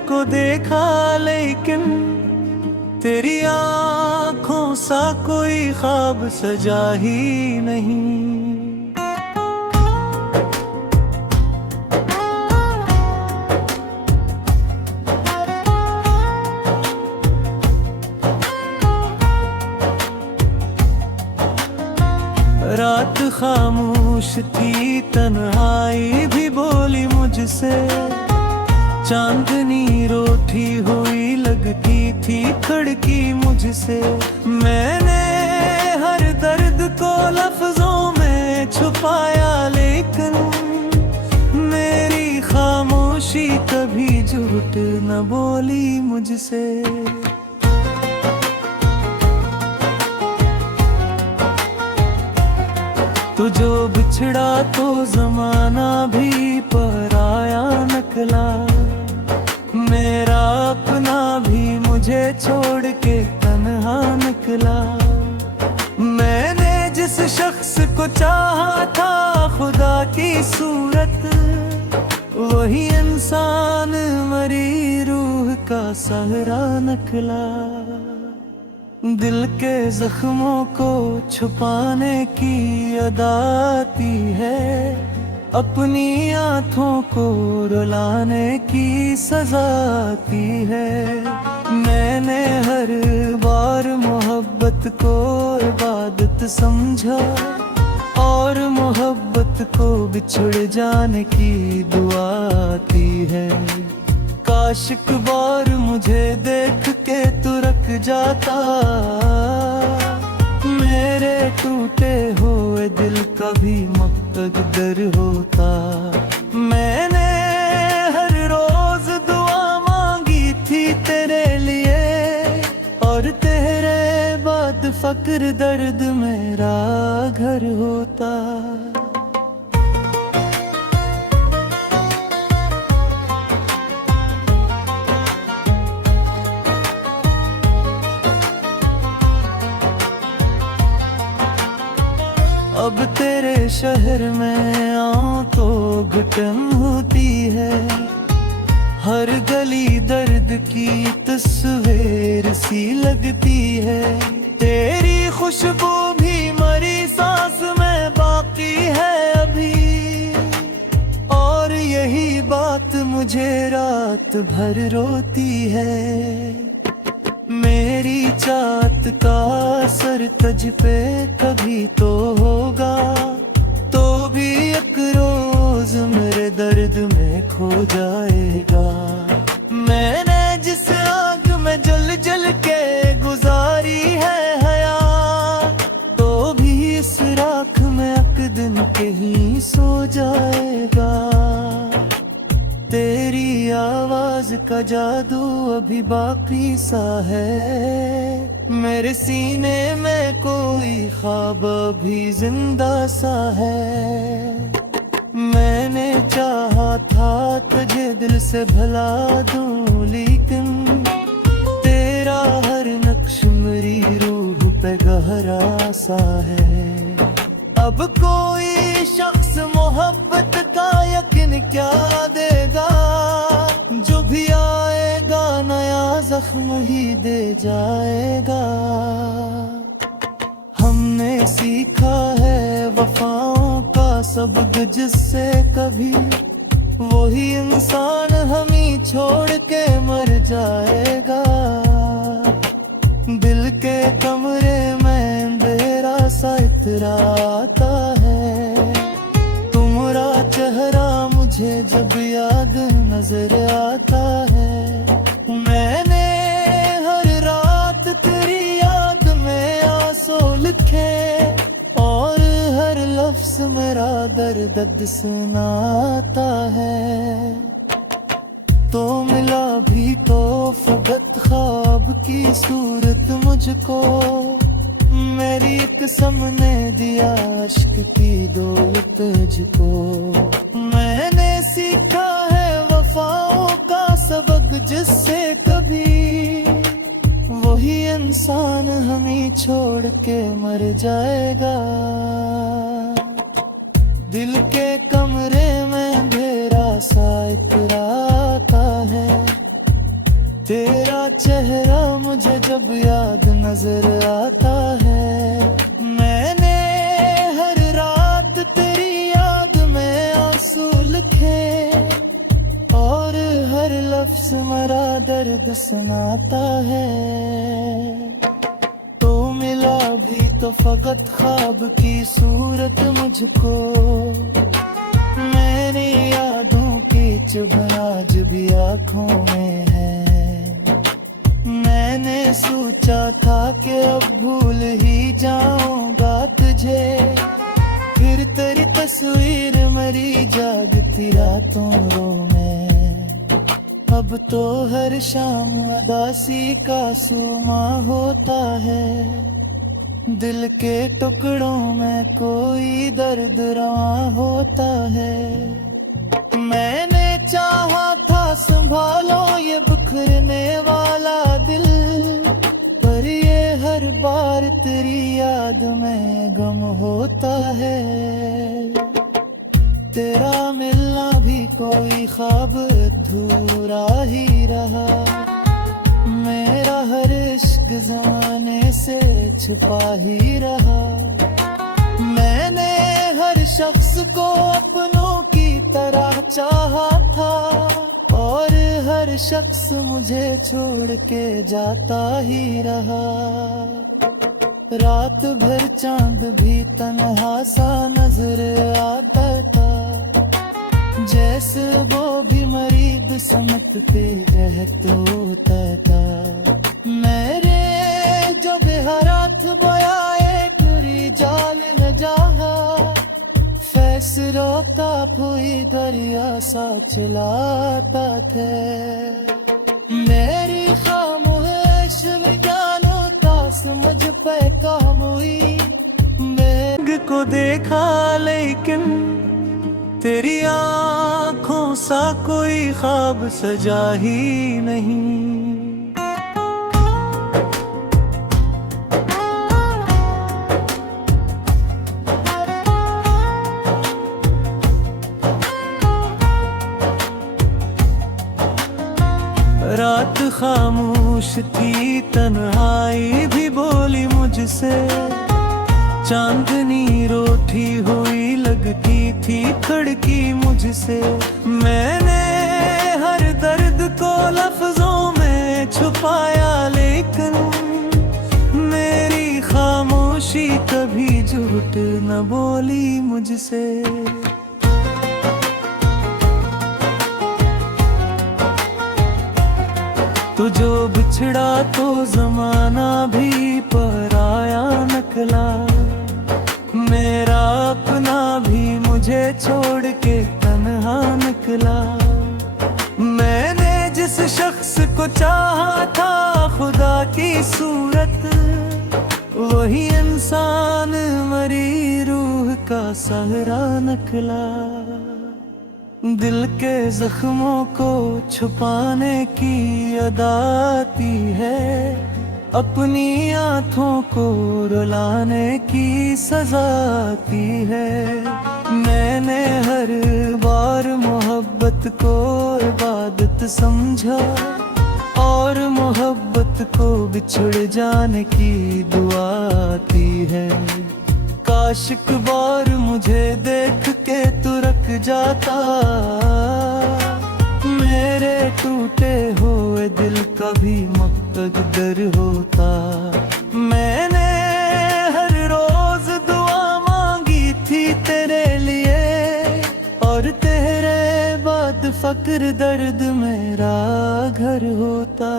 को देखा, लेकिन तेरी आंखों सा कोई ख्वाब सजा ही नहीं। रात खामोश थी, तन्हाई भी बोली मुझसे, चांदनी रोटी हुई लगती थी खिड़की मुझसे। मैंने हर दर्द को लफ्जों में छुपाया, लेकिन मेरी खामोशी कभी झूठ न बोली मुझसे। तो जो बिछड़ा तो जमाना भी पराया निकला, मेरा अपना भी मुझे छोड़ के तन्हा निकला। मैंने जिस शख्स को चाहा था खुदा की सूरत, वही इंसान मरी रूह का सहारा निकला। दिल के जख्मों को छुपाने की अदा आती है, अपनी आँखों को रुलाने की सजा आती है। मैंने हर बार मोहब्बत को इबादत समझा, और मोहब्बत को बिछड़ जाने की दुआ आती है। काश एक बार मुझे देख के तू रुक जाता, मेरे टूटे हुए दिल का भी मुक़द्दर होता। मैंने हर रोज दुआ मांगी थी तेरे लिए, और तेरे बाद फक्र दर्द मेरा घर होता। अब तेरे शहर में आऊं तो घुटन होती है, हर गली दर्द की तस्वीर सी लगती है। तेरी खुशबू भी मरी सांस में बाकी है अभी, और यही बात मुझे रात भर रोती है। मेरी चाहत का असर तुझ पे कभी तो होगा, तो भी एक रोज मेरे दर्द में खो जाएगा। मैंने जिस आग में जल जल के गुजारी है हयात, तो भी इस राख में एक दिन कहीं सो जाएगा। तेरी आवाज का जादू अभी बाकी सा है, मेरे सीने में कोई ख्वाब भी जिंदा सा है। मैंने चाहा था तुझे दिल से भला दूं, लेकिन तेरा हर नक्श मेरी रूह पे गहरा सा है। अब कोई शख्स मोहब्बत का यकीन क्या देगा, जो भी आएगा नया जख्म ही दे जाएगा। हमने सीखा है वफाओं का सबक, जिससे कभी वही इंसान हम ही छोड़ के मर जाएगा। दिल के कमरे में अंधेरा सा इतराता है, तुम्हारा चेहरा मुझे जब याद नजर आता है। मैंने हर रात तेरी याद में आंसू लिखे, और हर लफ्ज मेरा दर्द सुनाता है। तो मिला भी तो फकत ख्वाब की सूरत मुझको, मेरी एक सामने दिया इश्क की दौलत तुझको। मैंने सीखा है वफाओं का सबक, जिससे कभी वही इंसान हमें छोड़ के मर जाएगा। दिल के कमरे में अंधेरा सा इतराता है, तेरा चेहरा मुझे जब याद नजर आता है, मैंने हर रात तेरी याद में आंसू लिखे, और हर लफ्ज मेरा दर्द सुनाता है। तो मिला भी तो फकत ख्वाब की सूरत मुझको, मेरी यादों की चुभन आज भी आँखों में है। मैंने सोचा था कि अब भूल ही जाऊंगा तुझे, फिर तेरी तस्वीर मेरी जागती रातों में। अब तो हर शाम उदासी का सूमा होता है, दिल के टुकड़ों में कोई दर्द रवा होता है। मैंने चाहा था संभालो ये बिखरने वाला दिल, पर ये हर बार तेरी याद में गम होता है। तेरा मिलना भी कोई ख्वाब अधूरा ही रहा, मेरा हर इश्क ज़माने से छुपा ही रहा। मैंने हर शख्स को अपनों की तरह चाहा था, और हर शख्स मुझे छोड़ के जाता ही रहा। रात भर चांद भी तन्हा सा नजर आता था, जैसे वो भी मरीब समत पे रहता था। मेरे जो बेहरात बयाए कुरी जाल न जाहा, फैसरोता हुई दरिया सा चलाता थे। मेरी खामोश विज्ञानों ता समझ पे काम हुई, मेघ को देखा लेकिन तेरी आँखों सा कोई ख्वाब सजा ही नहीं। रात खामोश थी, तन्हाई भी बोली मुझसे, चांदनी रोठी हुई लगती थी खड़की मुझसे। मैंने हर दर्द को लफ्जों में छुपाया, लेकिन मेरी खामोशी कभी झूठ न बोली मुझसे। तो जो बिछड़ा तो जमाना भी पराया निकला, मेरा अपना भी मुझे छोड़ के तन्हा निकला। मैंने जिस शख्स को चाहा था खुदा की सूरत, वही इंसान मरी रूह का सहारा निकला। दिल के जख्मों को छुपाने की अदा आती है, अपनी आँखों को रुलाने की सजा आती है। मैंने हर बार मोहब्बत को इबादत समझा, और मोहब्बत को बिछड़ जाने की दुआ आती है। काश एक बार मुझे देख के तू रुक जाता, मेरे टूटे हुए दिल का भी मुक़द्दर होता। मैंने हर रोज दुआ मांगी थी तेरे लिए, और तेरे बाद फक्र दर्द मेरा घर होता।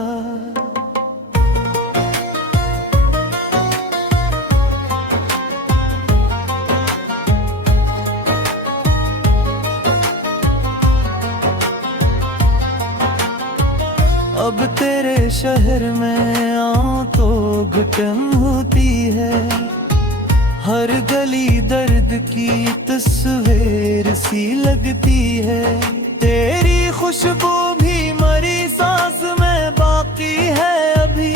अब तेरे शहर में आऊं तो घुटन होती है, हर गली दर्द की तस्वीर सी लगती है। तेरी खुशबू भी मरी सांस में बाकी है अभी,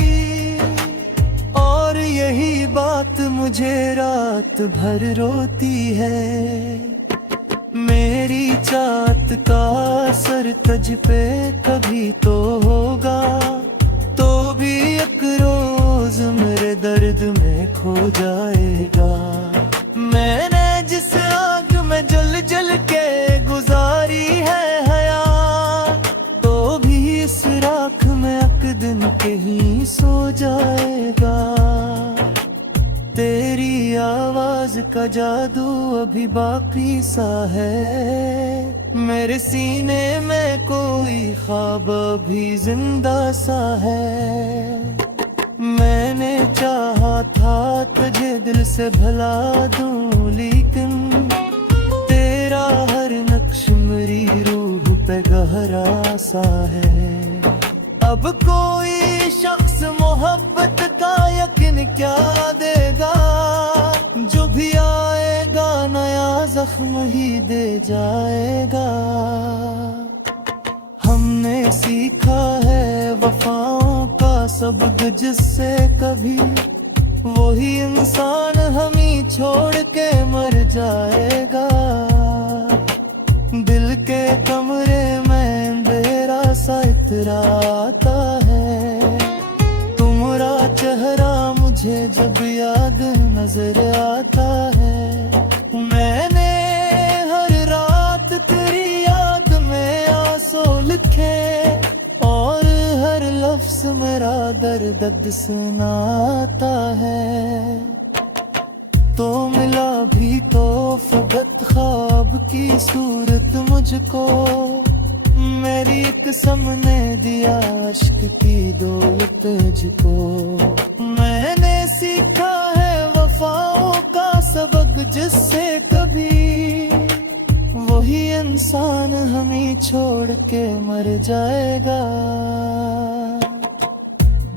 और यही बात मुझे रात भर रोती है। मेरी चाहत का असर तुझ पे कभी तो होगा, इस राख में अक दिन कहीं सो जाएगा। तेरी आवाज का जादू अभी बाकी सा है। मेरे सीने में कोई ख्वाब भी जिंदा सा है। मैंने चाहा था तुझे दिल से भला दूं, लेकिन तेरा हर नक्श मेरी रूह पे गहरा सा है। अब कोई शख्स मोहब्बत का यकीन क्या देगा, जो भी आएगा नया जख्म ही दे जाएगा। हमने सीखा है वफाओं का सबक, जिससे कभी वही इंसान हम ही छोड़ के मर जाएगा। दिल के कमरे में अंधेरा सा इतराता है। तुम्हारा चेहरा मुझे जब याद नजर आता है। मैंने हर रात तेरी याद में आंसू लिखे, और हर लफ्ज मेरा दर्द सुनाता है। तो मिला भी तो फकत ख्वाब की सूरत मुझको, मेरी कसम ने दिया अश्क की दौलत तुझको। मैंने सीखा है वफाओं का सबक, जिससे कभी वही इंसान हमें छोड़ के मर जाएगा।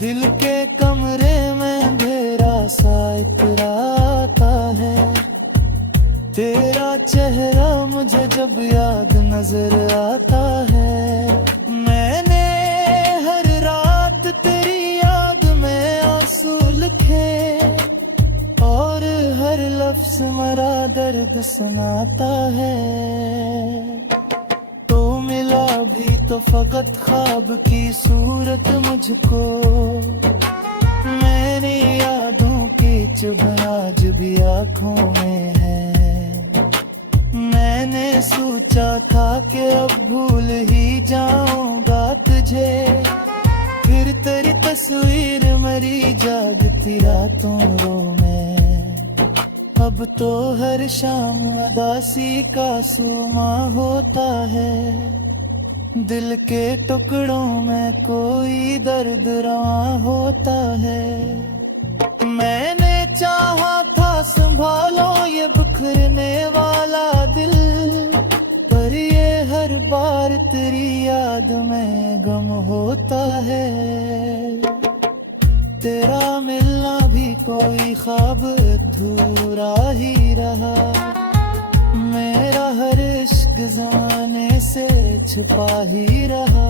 दिल के कमरे में अंधेरा सा इतराता है। तेरा चेहरा मुझे जब याद नजर आता है। मैंने हर रात तेरी याद में आंसू लिखे, और हर लफ्ज मेरा दर्द सुनाता है। तो मिला भी तो फकत ख्वाब की सूरत मुझको, मेरी यादों की चुभन आज भी आँखों में है। मैंने सोचा था कि अब भूल ही जाऊंगा तुझे, फिर तेरी तस्वीर मेरी जागती रातों में। अब तो हर शाम उदासी का सूमा होता है। दिल के टुकड़ों में कोई दर्द रवा होता है। मैंने चाहा था संभालो ये बिखरने वाला दिल, पर ये हर बार तेरी याद में गम होता है। तेरा मिलना भी कोई ख्वाब अधूरा ही रहा। मेरा हर इश्क ज़माने से छुपा ही रहा।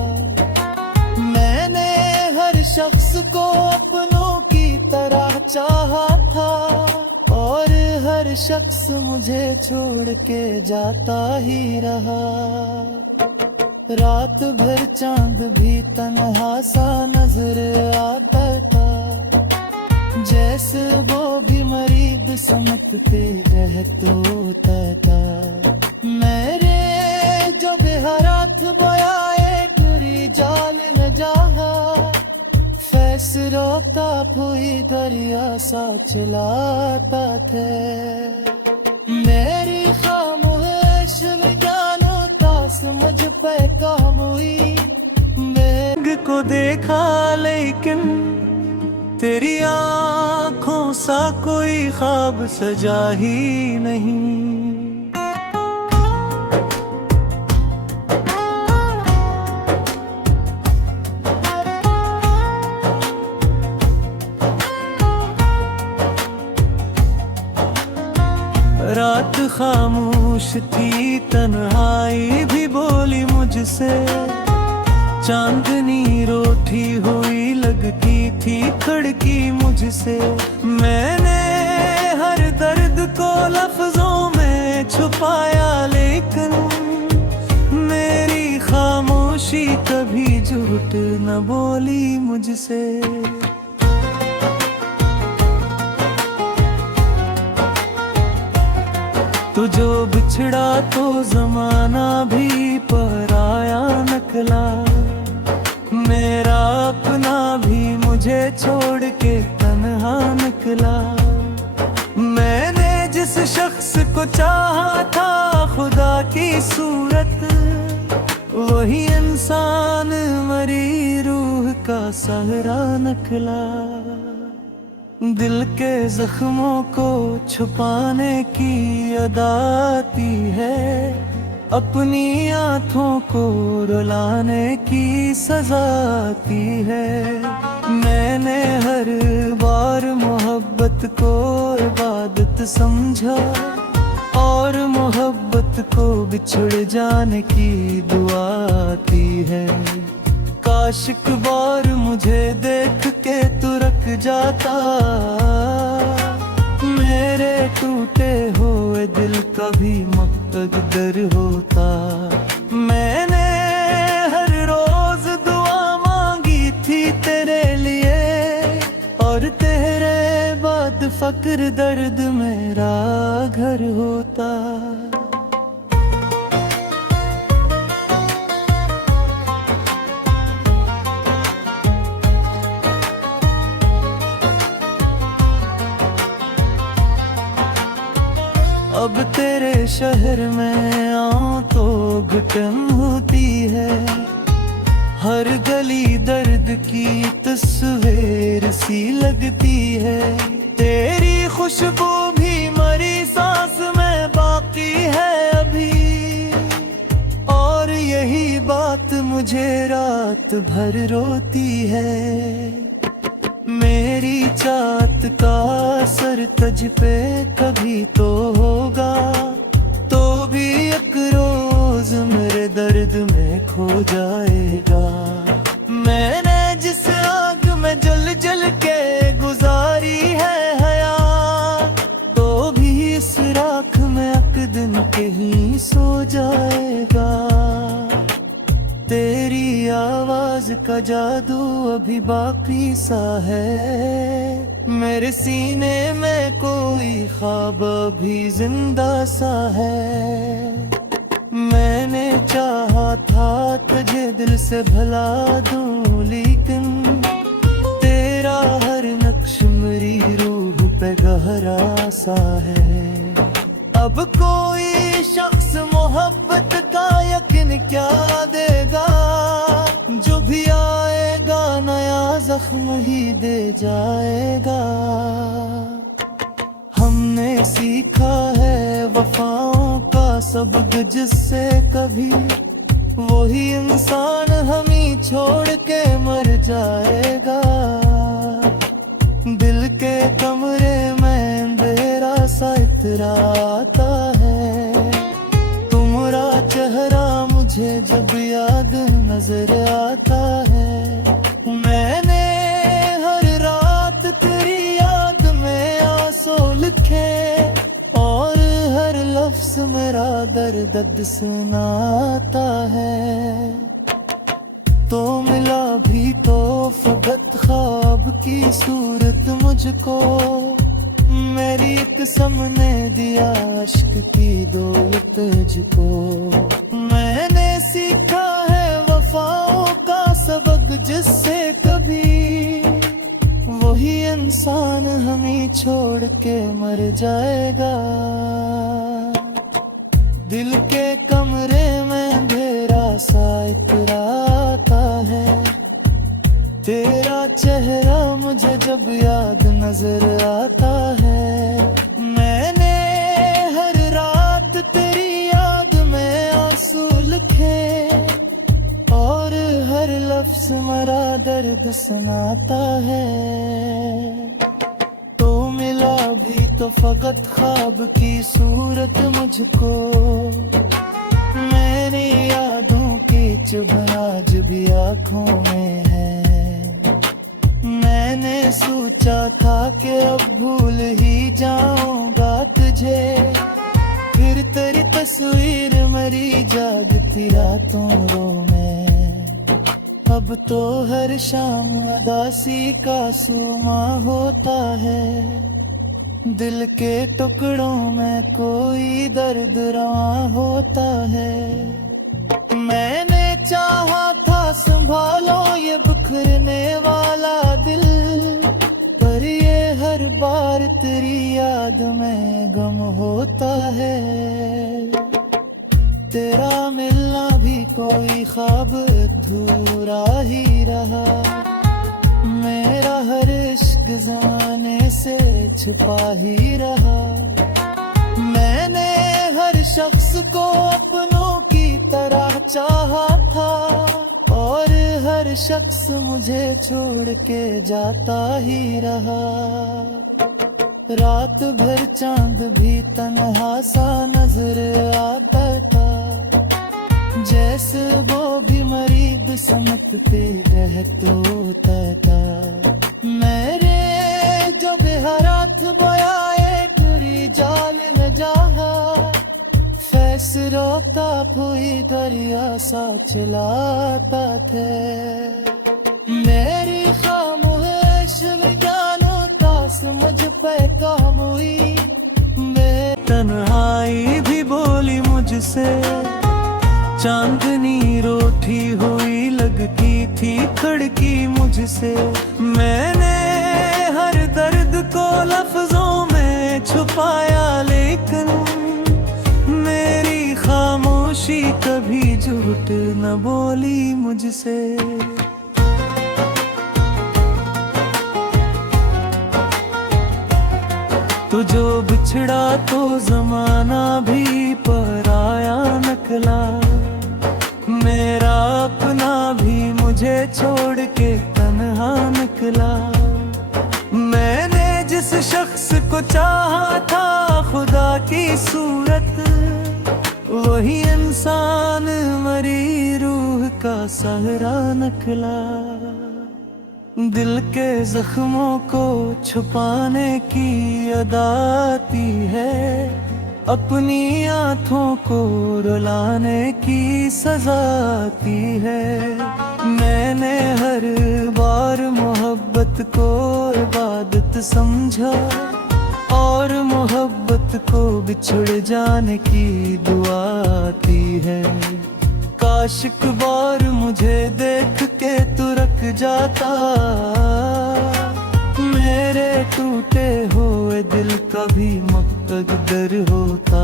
मैंने हर शख्स को अपनों की तरह चाहा था, और हर शख्स मुझे छोड़ के जाता ही रहा। रात भर चांद भी तन्हा सा नजर आता था, जैसे वो भी मरीब समझते रहतो था। मेरे जो बेहरात बयाए करी जाल न जाहा, फैसरों का कोई दरिया सा चलाता थे। मेरी खामोश विज्ञानों का समझ पे काम हुई। मेघ को देखा लेकिन तेरी आँखों सा कोई ख्वाब सजा ही नहीं। रात खामोश थी, तन्हाई भी बोली मुझसे। चांदनी रोटी हुई लगती थी खड़की मुझसे। मैंने हर दर्द को लफ्जों में छुपाया, लेकिन मेरी खामोशी कभी झूठ न बोली मुझसे। तो जो बिछड़ा तो जमाना भी पराया नकला। मेरा अपना भी मुझे छोड़ के तन्हा निकला। मैंने जिस शख्स को चाहा था खुदा की सूरत, वही इंसान मरी रूह का सहारा निकला। दिल के जख्मों को छुपाने की अदा आती है, अपनी आँखों को रुलाने की सजा आती है। मैंने हर बार मोहब्बत को इबादत समझा, और मोहब्बत को बिछड़ जाने की दुआ आती है। काश एक बार मुझे देख के तू रुक जाता, मेरे टूटे हुए दिल का भी मुक़द्दर होता। मैंने हर रोज दुआ मांगी थी तेरे लिए, और तेरे बाद फक्र दर्द मेरा घर होता। अब तेरे शहर में आऊं तो घुटन होती है, हर गली दर्द की तस्वीर सी लगती है। तेरी खुशबू भी मरी सांस में बाकी है अभी, और यही बात मुझे रात भर रोती है। मेरी चाहत का असर तुझ पे कभी तो होगा, तो भी एक रोज मेरे दर्द में खो जाएगा। मैंने जिस आग में जल जल के गुजारी है हयात, तो भी इस राख में एक दिन कहीं सो जाएगा। तेरी आवाज का जादू अभी बाकी सा है, मेरे सीने में कोई ख्वाब भी जिंदा सा है। मैंने चाहा था तुझे दिल से भला दूं, लेकिन तेरा हर नक्श मेरी रूह पे गहरा सा है। अब कोई शख्स मोहब्बत का यकीन क्या देगा, जो भी आएगा नया जख्म ही दे जाएगा। हमने सीखा है वफाओं का सबक, जिससे कभी वही इंसान हम ही छोड़ के मर जाएगा। दिल के कमरे में अंधेरा सा इतराता है, तुम्हारा चेहरा मुझे जब याद नजर आता है। मैंने हर रात तेरी याद में आंसू लिखे, और हर लफ्ज मेरा दर्द सुनाता है। तो मिला भी तो फकत ख्वाब की सूरत मुझको, मेरी एक सामने दिया इश्क की दौलत तुझको। मैंने सीखा है वफाओं का सबक, जिससे कभी वही इंसान हमें छोड़ के मर जाएगा। दिल के कमरे में अंधेरा सा इतराता है, तेरा चेहरा मुझे जब याद नजर आता है। मैंने हर रात तेरी याद में आंसू लिखे, और हर लफ्ज मेरा दर्द सुनाता है। तो मिला भी तो फकत ख्वाब की सूरत मुझको, मेरी यादों की चुभन आज भी आँखों में है। मैंने सोचा था कि अब भूल ही जाऊंगा तुझे, फिर तेरी तस्वीर मेरी जागती रातों में। अब तो हर शाम उदासी का सूमा होता है, दिल के टुकड़ों में कोई दर्द रवा होता है। मैंने चाहा था संभालो ये बिखरने वाला दिल, पर ये हर बार तेरी याद में गम होता है। तेरा मिलना भी कोई ख्वाब अधूरा ही रहा, मेरा हर इश्क ज़माने से छुपा ही रहा। मैंने हर शख्स को अपनों की तरह चाहा था, और हर शख्स मुझे छोड़ के जाता ही रहा। रात भर चांद भी तन्हा सा नजर आता था, जैसे वो भी मरीब समत पे रहता था। मेरे जो बेहरात बया एक जाल में जाहा, फैसरोता हुई दरिया सा चलाता थे। मेरी खामोश जानो तास मुझ पे काम हुई, मैं तन्हाई भी बोली मुझसे, चांदनी रोटी हुई लगती थी खड़की मुझसे। मैंने हर दर्द को लफ्जों में छुपाया, लेकिन मेरी खामोशी कभी झूठ न बोली मुझसे। तो जो बिछड़ा तो जमाना भी पराया निकला, मेरा अपना भी मुझे छोड़ के तन्हा निकला। मैंने जिस शख्स को चाहा था खुदा की सूरत, वही इंसान मरी रूह का सहारा निकला। दिल के जख्मों को छुपाने की अदा आती है, अपनी आँखों को रुलाने की सजा आती है। मैंने हर बार मोहब्बत को इबादत समझा, और मोहब्बत को बिछड़ जाने की दुआ आती है। काश एक बार मुझे देख के तू रुक जाता, मेरे टूटे हुए दिल का भी मुक़द्दर होता।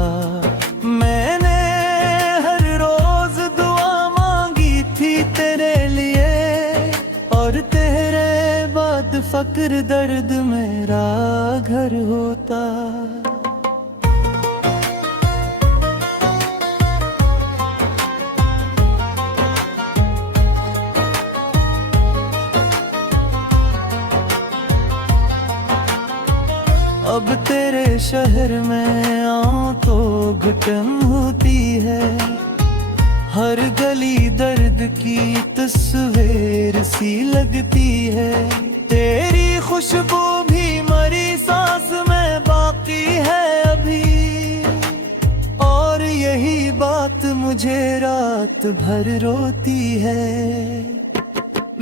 मैंने हर रोज दुआ मांगी थी तेरे लिए, और तेरे बाद फक्र दर्द मेरा घर होता। अब तेरे शहर में आऊं तो घुटन होती है, हर गली दर्द की तस्वीर सी लगती है। तेरी खुशबू भी मरी सांस में बाकी है अभी, और यही बात मुझे रात भर रोती है।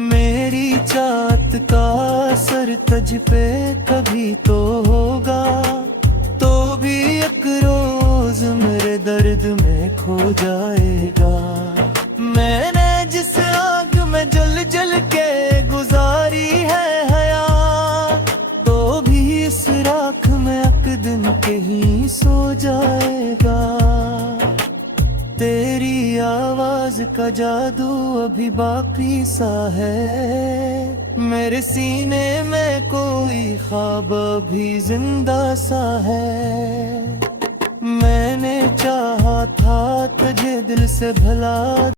मेरी चाहत का असर तुझ पे कभी तो होगा, तो भी एक रोज मेरे दर्द में खो जाएगा। मैंने जिस आग में जल जल के गुजारी है हयात, तो भी इस राख में एक दिन कहीं सो जाएगा। तेरी आवाज का जादू अभी बाकी सा है, मेरे सीने में कोई ख्वाब भी जिंदा सा है। मैंने चाहा था तुझे दिल से भला